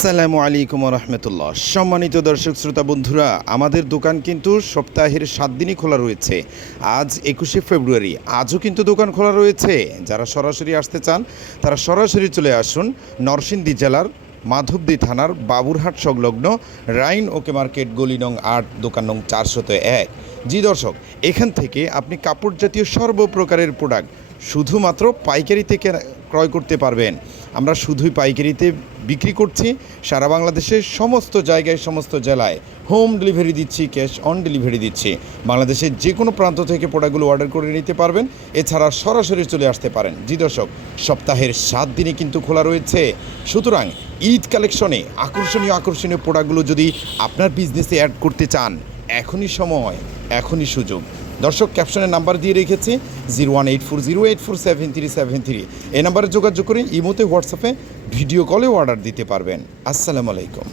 আসসালামু আলাইকুম রহমতুল্লাহ। সম্মানিত দর্শক শ্রোতা বন্ধুরা, আমাদের দোকান কিন্তু সপ্তাহের 7 দিনই খোলা রয়েছে। আজ 21শে ফেব্রুয়ারি, আজও কিন্তু দোকান খোলা রয়েছে। যারা সরাসরি আসতে চান তারা সরাসরি চলে আসুন নরসিংদী জেলার মাধবদী থানার বাবুরহাট সংলগ্ন রাইন ওকে মার্কেট, গলি নং 8, দোকান নং 401। জি দর্শক, এখান থেকে আপনি কাপড় জাতীয় সর্বপ্রকারের প্রোডাক্ট শুধুমাত্র পাইকারিতে ক্রয় করতে পারবেন। আমরা শুধুই পাইকারিতে বিক্রি করছি। সারা বাংলাদেশের সমস্ত জায়গায়, সমস্ত জেলায় হোম ডেলিভারি দিচ্ছি, ক্যাশ অন ডেলিভারি দিচ্ছি। বাংলাদেশের যে কোনো প্রান্ত থেকে প্রোডাক্টগুলো অর্ডার করে নিতে পারবেন। এছাড়া সরাসরি চলে আসতে পারেন। জি দর্শক, সপ্তাহের 7 দিনই কিন্তু খোলা রয়েছে। সুতরাং ঈদ কালেকশনে আকর্ষণীয় প্রোডাক্টগুলো যদি আপনার বিজনেসে অ্যাড করতে চান, এখনই সময়, এখনই সুযোগ। দর্শক, ক্যাপশনের নাম্বার দিয়ে রেখেছি 018084073733। এই নাম্বারে যোগাযোগ করে ইমোতে, হোয়াটসঅ্যাপে, ভিডিও কলেও অর্ডার দিতে পারবেন। আসসালামু আলাইকুম।